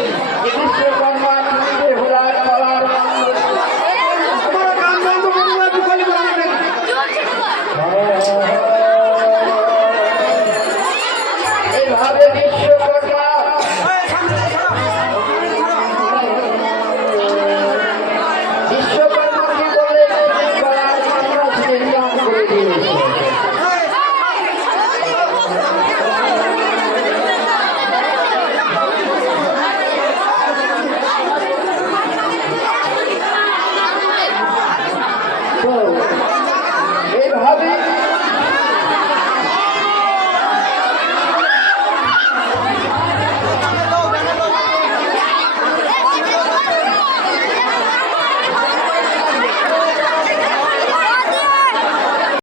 I guess ད�ླླ ད�ས དཉ ཚསས རླ རའེ རས རོུ i ཚ྽ ཚན སང